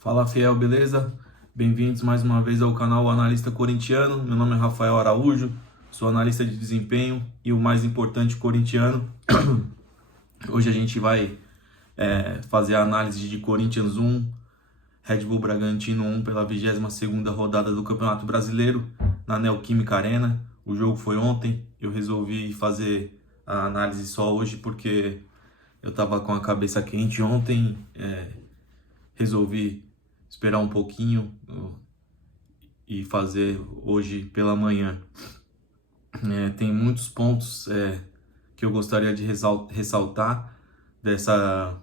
Fala fiel, beleza? Bem-vindos mais uma vez ao canal Analista Corintiano. Meu nome é Rafael Araújo, sou analista de desempenho e o mais importante corintiano. Hoje a gente vai fazer a análise de Corinthians 1, Red Bull Bragantino 1 pela 22ª rodada do Campeonato Brasileiro na Neoquímica Arena. O jogo foi ontem, eu resolvi fazer a análise só hoje porque eu estava com a cabeça quente ontem. Resolvi esperar um pouquinho e fazer hoje pela manhã. Tem muitos pontos que eu gostaria de ressaltar dessa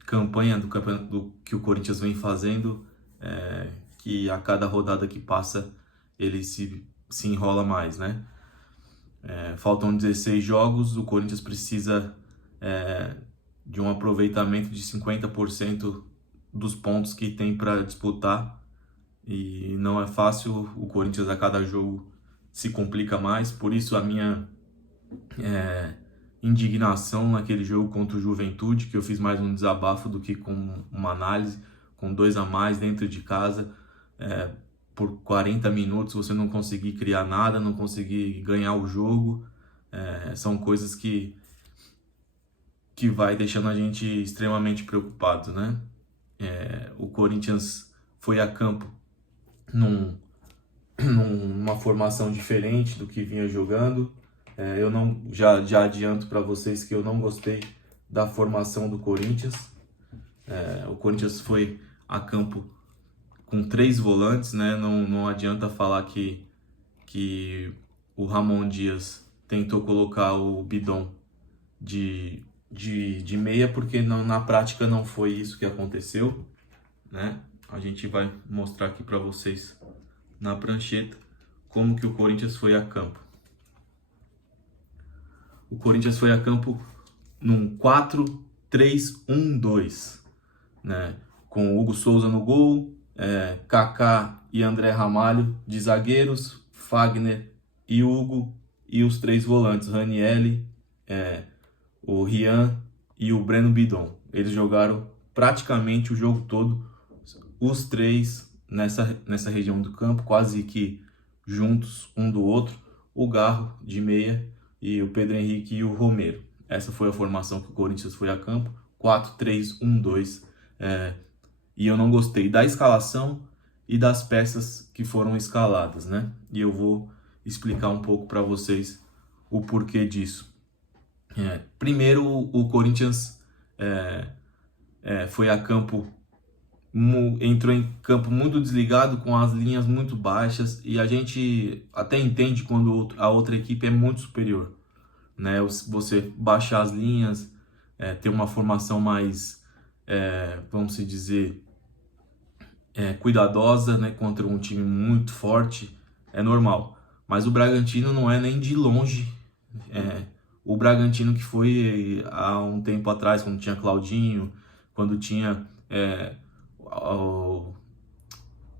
campanha do campeonato que o Corinthians vem fazendo, que a cada rodada que passa ele se enrola mais, né? Faltam 16 jogos, o Corinthians precisa de um aproveitamento de 50% dos pontos que tem para disputar. E não é fácil, o Corinthians a cada jogo se complica mais, por isso a minha indignação naquele jogo contra o Juventude, que eu fiz mais um desabafo do que com uma análise, com 2 a mais dentro de casa, por 40 minutos você não conseguir criar nada, não conseguir ganhar o jogo, são coisas que vai deixando a gente extremamente preocupado, né? O Corinthians foi a campo numa formação diferente do que vinha jogando. Eu não já adianto para vocês que eu não gostei da formação do Corinthians. O Corinthians foi a campo com 3 volantes, né? Não adianta falar que o Ramon Dias tentou colocar o Bidon de meia, porque na prática não foi isso que aconteceu, né? A gente vai mostrar aqui para vocês na prancheta como que o Corinthians foi a campo. O Corinthians foi a campo num 4-3-1-2, né? Com o Hugo Souza no gol, Kaká e André Ramalho de zagueiros, Fagner e Hugo, e os 3 volantes, Ranielli, o Rian e o Breno Bidon. Eles jogaram praticamente o jogo todo, os 3 nessa região do campo, quase que juntos um do outro, o Garro de meia e o Pedro Henrique e o Romero. Essa foi a formação que o Corinthians foi a campo, 4-3-1-2. E eu não gostei da escalação e das peças que foram escaladas, né? E eu vou explicar um pouco para vocês o porquê disso. Primeiro, o Corinthians foi a campo, entrou em campo muito desligado, com as linhas muito baixas, e a gente até entende quando a outra equipe é muito superior, né? Você baixar as linhas, ter uma formação mais, vamos dizer, cuidadosa, né? Contra um time muito forte, é normal. Mas o Bragantino não é nem de longe o Bragantino que foi há um tempo atrás, quando tinha Claudinho, quando tinha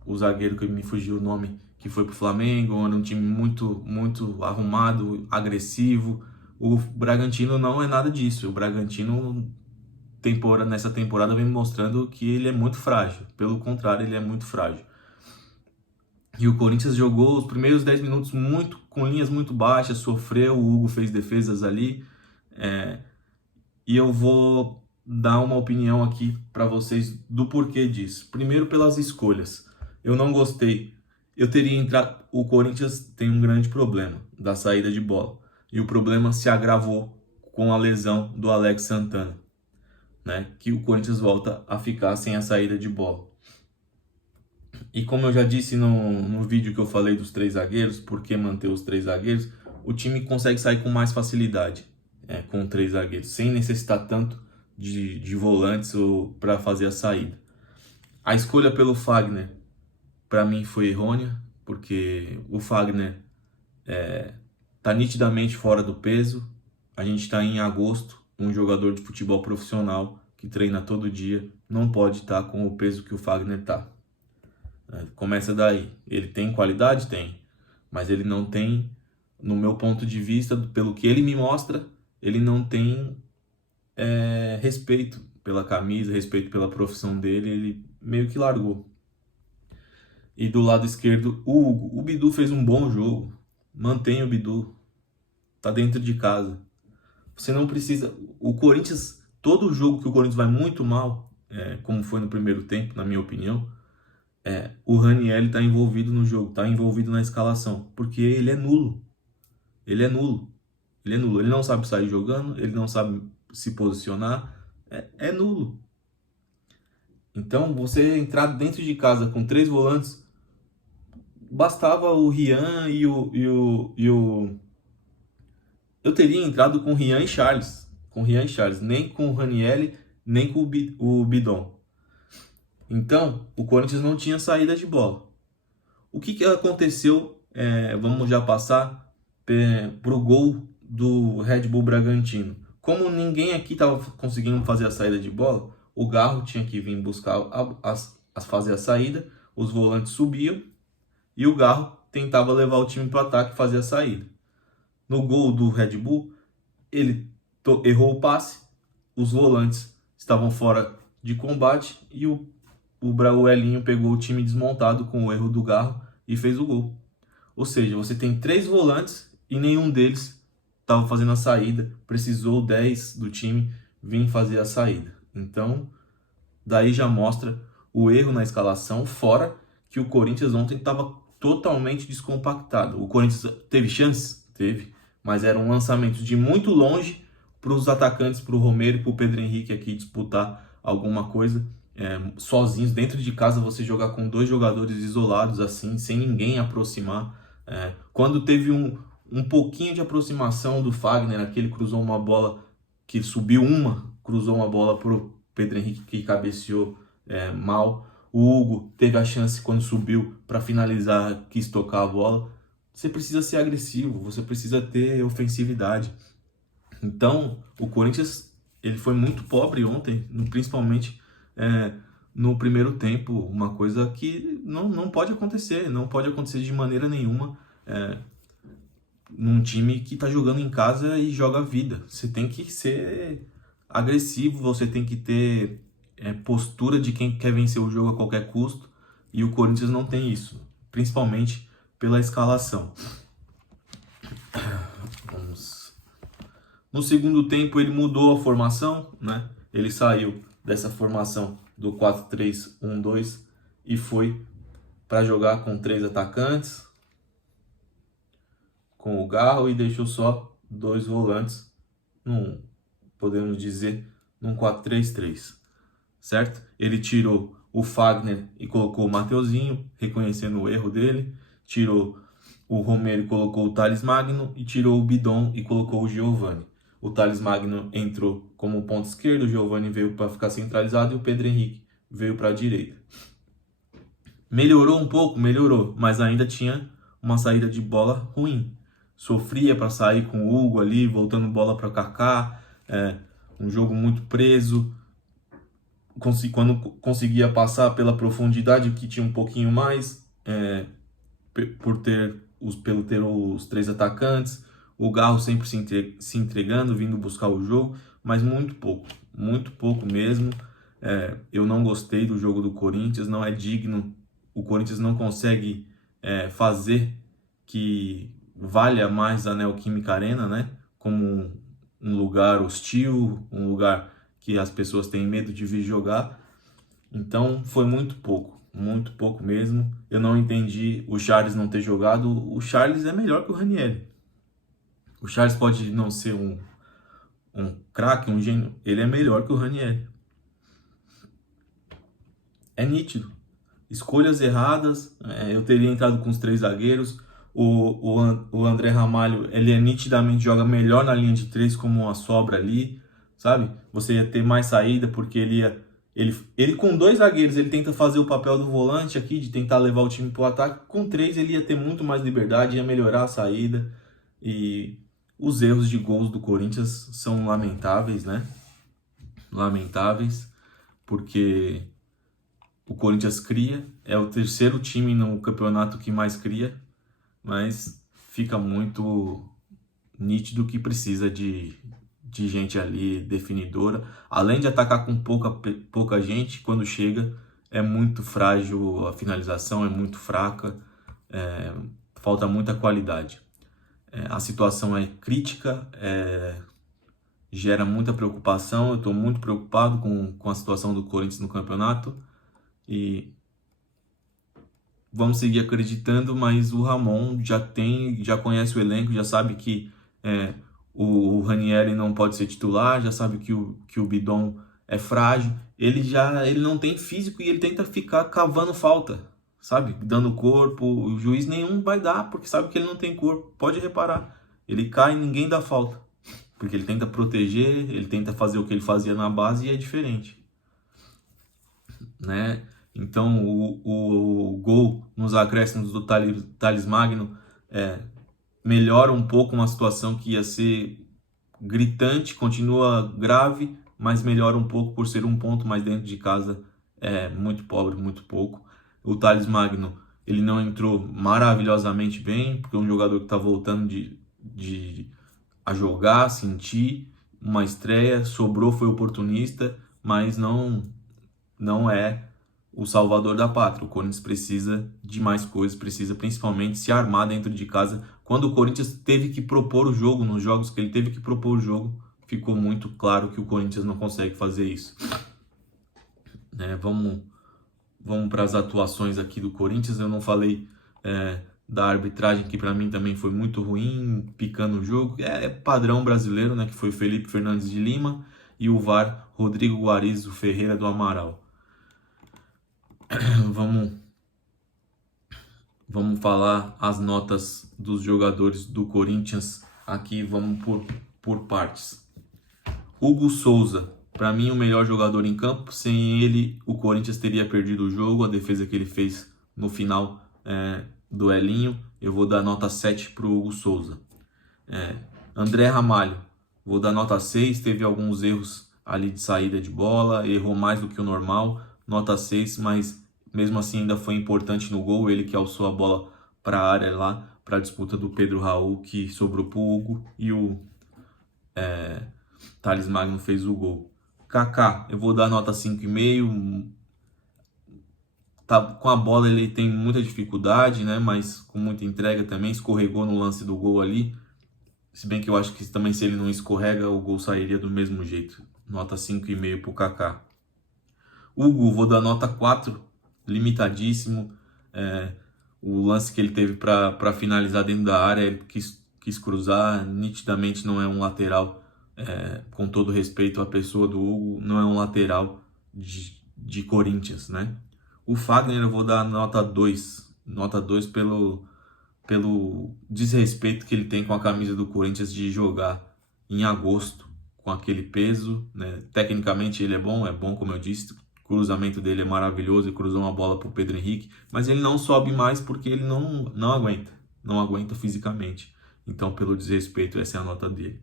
o zagueiro que me fugiu o nome, que foi pro Flamengo, era um time muito, muito arrumado, agressivo. O Bragantino não é nada disso. O Bragantino nessa temporada vem mostrando que ele é muito frágil. Pelo contrário, ele é muito frágil. E o Corinthians jogou os primeiros 10 minutos com linhas muito baixas, sofreu, o Hugo fez defesas ali. E eu vou dar uma opinião aqui para vocês do porquê disso. Primeiro, pelas escolhas. Eu não gostei. Eu teria entrado. O Corinthians tem um grande problema da saída de bola. E o problema se agravou com a lesão do Alex Santana, né? Que o Corinthians volta a ficar sem a saída de bola. E como eu já disse no vídeo que eu falei dos 3 zagueiros, por que manter os 3 zagueiros, o time consegue sair com mais facilidade com 3 zagueiros, sem necessitar tanto de volantes para fazer a saída. A escolha pelo Fagner, para mim, foi errônea, porque o Fagner tá nitidamente fora do peso. A gente está em agosto, um jogador de futebol profissional que treina todo dia não pode estar com o peso que o Fagner tá. Começa daí. Ele tem qualidade? Tem. Mas ele não tem, no meu ponto de vista, pelo que ele me mostra, ele não tem respeito pela camisa, respeito pela profissão dele, ele meio que largou. E do lado esquerdo, o Hugo. O Bidu fez um bom jogo. Mantenha o Bidu. Tá dentro de casa. Você não precisa... O Corinthians, todo jogo que o Corinthians vai muito mal, como foi no primeiro tempo, na minha opinião, o Ranieri tá envolvido no jogo, tá envolvido na escalação, porque ele é nulo. Ele é nulo. Ele é nulo. Ele não sabe sair jogando, ele não sabe se posicionar. É nulo. Então, você entrar dentro de casa com 3 volantes, bastava o Rian e o... Eu teria entrado com Rian e Charles. Com Rian e Charles. Nem com o Ranieri, nem com o Bidon. Então, o Corinthians não tinha saída de bola. O que aconteceu? Vamos já passar para o gol do Red Bull Bragantino. Como ninguém aqui estava conseguindo fazer a saída de bola, o Garro tinha que vir buscar fazer a saída, os volantes subiam e o Garro tentava levar o time para o ataque e fazer a saída. No gol do Red Bull, ele errou o passe, os volantes estavam fora de combate e o Elinho pegou o time desmontado com o erro do Garro e fez o gol. Ou seja, você tem 3 volantes e nenhum deles estava fazendo a saída. Precisou 10 do time vir fazer a saída. Então, daí já mostra o erro na escalação, fora que o Corinthians ontem estava totalmente descompactado. O Corinthians teve chances? Teve. Mas eram lançamentos de muito longe para os atacantes, para o Romero e para o Pedro Henrique aqui disputar alguma coisa. Sozinhos, dentro de casa, você jogar com 2 jogadores isolados assim, sem ninguém aproximar. Quando teve um pouquinho de aproximação do Fagner, aquele cruzou uma bola que subiu cruzou uma bola para o Pedro Henrique que cabeceou mal. O Hugo teve a chance quando subiu para finalizar, quis tocar a bola. Você precisa ser agressivo, você precisa ter ofensividade. Então, o Corinthians ele foi muito pobre ontem, principalmente no primeiro tempo, uma coisa que não pode acontecer, não pode acontecer de maneira nenhuma num time que está jogando em casa e joga vida. Você tem que ser agressivo, você tem que ter postura de quem quer vencer o jogo a qualquer custo, e o Corinthians não tem isso, principalmente pela escalação. No segundo tempo ele mudou a formação, né? Ele saiu dessa formação do 4-3-1-2 e foi para jogar com 3 atacantes, com o Garro, e deixou só 2 volantes, podemos dizer, num 4-3-3, certo? Ele tirou o Fagner e colocou o Mateuzinho, reconhecendo o erro dele, tirou o Romero e colocou o Thales Magno, e tirou o Bidon e colocou o Giovani. O Thales Magno entrou como ponto esquerdo, o Giovani veio para ficar centralizado e o Pedro Henrique veio para a direita. Melhorou um pouco? Melhorou, mas ainda tinha uma saída de bola ruim. Sofria para sair com o Hugo ali, voltando bola para o Kaká, um jogo muito preso. Quando conseguia passar pela profundidade, que tinha um pouquinho mais, pelo ter os 3 atacantes, o Garro sempre se entregando, vindo buscar o jogo, mas muito pouco mesmo. Eu não gostei do jogo do Corinthians, não é digno. O Corinthians não consegue fazer que valha mais a Neoquímica Arena, né? Como um lugar hostil, um lugar que as pessoas têm medo de vir jogar. Então foi muito pouco mesmo. Eu não entendi o Charles não ter jogado. O Charles é melhor que o Ranieri. O Charles pode não ser um craque, um gênio, ele é melhor que o Ranieri. É nítido. Escolhas erradas. Eu teria entrado com os 3 zagueiros. O André Ramalho, ele nitidamente joga melhor na linha de 3 como uma sobra ali, sabe? Você ia ter mais saída porque ele com 2 zagueiros, ele tenta fazer o papel do volante aqui, de tentar levar o time para o ataque. Com 3 ele ia ter muito mais liberdade, ia melhorar a saída. E os erros de gols do Corinthians são lamentáveis, né? Lamentáveis, porque o Corinthians cria, é o 3º time no campeonato que mais cria, mas fica muito nítido que precisa de de gente ali definidora. Além de atacar com pouca gente, quando chega é muito frágil a finalização, é muito fraca, falta muita qualidade. A situação é crítica, gera muita preocupação. Eu estou muito preocupado com a situação do Corinthians no campeonato e vamos seguir acreditando, mas o Ramon já conhece o elenco, já sabe que o Ranieri não pode ser titular, já sabe que o Bidon é frágil. Ele não tem físico e ele tenta ficar cavando falta, sabe? Dando corpo. O juiz nenhum vai dar, porque sabe que ele não tem corpo. Pode reparar, ele cai e ninguém dá falta, porque ele tenta proteger, ele tenta fazer o que ele fazia na base e é diferente, né? Então o gol nos acréscimos do Thales Magno melhora um pouco uma situação que ia ser gritante, continua grave, mas melhora um pouco por ser um ponto mais dentro de casa, muito pobre, muito pouco. O Thales Magno, ele não entrou maravilhosamente bem, porque é um jogador que está voltando a jogar, sentir uma estreia, sobrou, foi oportunista, mas não é o salvador da pátria. O Corinthians precisa de mais coisas, precisa principalmente se armar dentro de casa. Quando o Corinthians teve que propor o jogo, nos jogos que ele teve que propor o jogo, ficou muito claro que o Corinthians não consegue fazer isso. Vamos para as atuações aqui do Corinthians. Eu não falei da arbitragem, que para mim também foi muito ruim, picando o jogo. É padrão brasileiro, né? Que foi Felipe Fernandes de Lima e o VAR Rodrigo Guarizo Ferreira do Amaral. Vamos falar as notas dos jogadores do Corinthians aqui, vamos por partes. Hugo Souza, para mim o melhor jogador em campo. Sem ele o Corinthians teria perdido o jogo. A defesa que ele fez no final do Elinho, eu vou dar nota 7 para o Hugo Souza. André Ramalho, vou dar nota 6, teve alguns erros ali de saída de bola, errou mais do que o normal, nota 6, mas mesmo assim ainda foi importante no gol, ele que alçou a bola para a área lá, para a disputa do Pedro Raul, que sobrou para o Hugo, e o Thales Magno fez o gol. Kaká, eu vou dar nota 5,5, tá, com a bola ele tem muita dificuldade, né, mas com muita entrega também, escorregou no lance do gol ali, se bem que eu acho que também se ele não escorrega, o gol sairia do mesmo jeito. Nota 5,5 para o Kaká. Hugo, vou dar nota 4, limitadíssimo. O lance que ele teve para finalizar dentro da área, ele quis cruzar, nitidamente não é um lateral, com todo respeito à pessoa do Hugo, não é um lateral de Corinthians, né? O Fagner eu vou dar nota 2 pelo desrespeito que ele tem com a camisa do Corinthians de jogar em agosto com aquele peso, né? Tecnicamente ele é bom como eu disse, o cruzamento dele é maravilhoso, ele cruzou uma bola para o Pedro Henrique, mas ele não sobe mais porque ele não aguenta fisicamente. Então, pelo desrespeito, essa é a nota dele.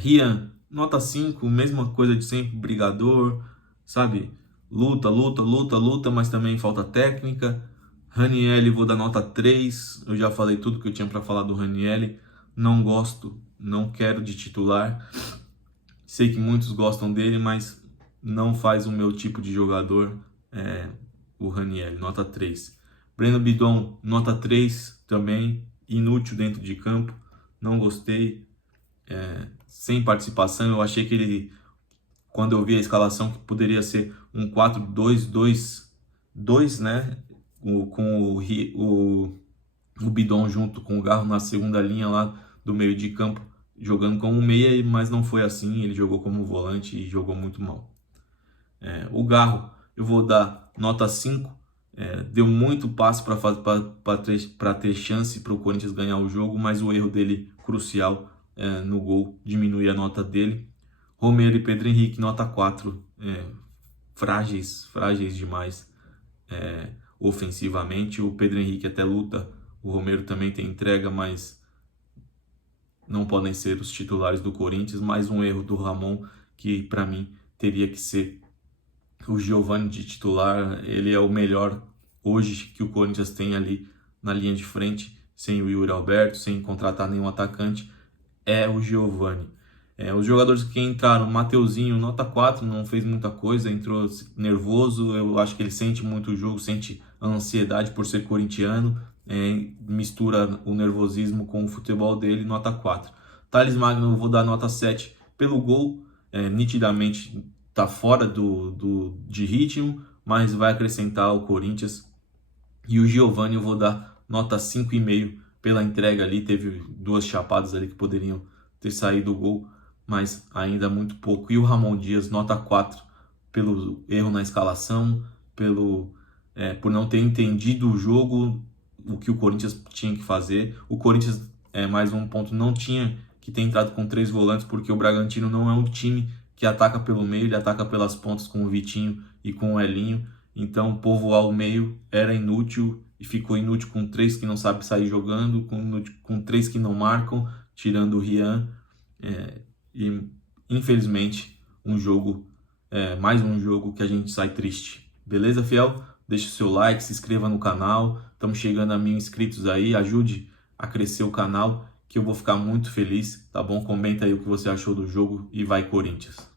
Rian, nota 5, mesma coisa de sempre, brigador, sabe? Luta, mas também falta técnica. Ranieri, vou dar nota 3, eu já falei tudo que eu tinha para falar do Ranieri, não gosto, não quero de titular, sei que muitos gostam dele, mas não faz o meu tipo de jogador, o Ranieri, nota 3. Breno Bidon, nota 3 também, inútil dentro de campo, não gostei, sem participação. Eu achei que ele, quando eu vi a escalação, que poderia ser um 4-2-2-2, né? Com o Bidon junto com o Garro na segunda linha lá do meio de campo, jogando como meia, mas não foi assim, ele jogou como volante e jogou muito mal. O Garro, eu vou dar nota 5, deu muito passe para ter chance para o Corinthians ganhar o jogo, mas o erro dele crucial no gol diminui a nota dele. Romero e Pedro Henrique, nota 4, frágeis demais ofensivamente. O Pedro Henrique até luta, o Romero também tem entrega, mas não podem ser os titulares do Corinthians. Mais um erro do Ramon, que para mim teria que ser o Giovani de titular. Ele é o melhor hoje que o Corinthians tem ali na linha de frente, sem o Yuri Alberto, sem contratar nenhum atacante. é o Giovani. Os jogadores que entraram, Mateuzinho, nota 4, não fez muita coisa, entrou nervoso, eu acho que ele sente muito o jogo, sente a ansiedade por ser corintiano, mistura o nervosismo com o futebol dele, nota 4. Thales Magno, eu vou dar nota 7 pelo gol, nitidamente está fora de ritmo, mas vai acrescentar ao Corinthians. E o Giovani eu vou dar nota 5,5 pela entrega ali, teve duas chapadas ali que poderiam ter saído o gol, mas ainda muito pouco. E o Ramon Dias, nota 4, pelo erro na escalação, por não ter entendido o jogo, o que o Corinthians tinha que fazer. O Corinthians, mais um ponto, não tinha que ter entrado com 3 volantes, porque o Bragantino não é um time que ataca pelo meio, ele ataca pelas pontas com o Vitinho e com o Elinho. Então, povoar o meio era inútil e ficou inútil com 3 que não sabem sair jogando, com 3 que não marcam, tirando o Rian. E infelizmente, mais um jogo que a gente sai triste. Beleza, fiel? Deixe o seu like, se inscreva no canal. Estamos chegando a 1.000 inscritos aí. Ajude a crescer o canal, que eu vou ficar muito feliz, tá bom? Comenta aí o que você achou do jogo e vai Corinthians!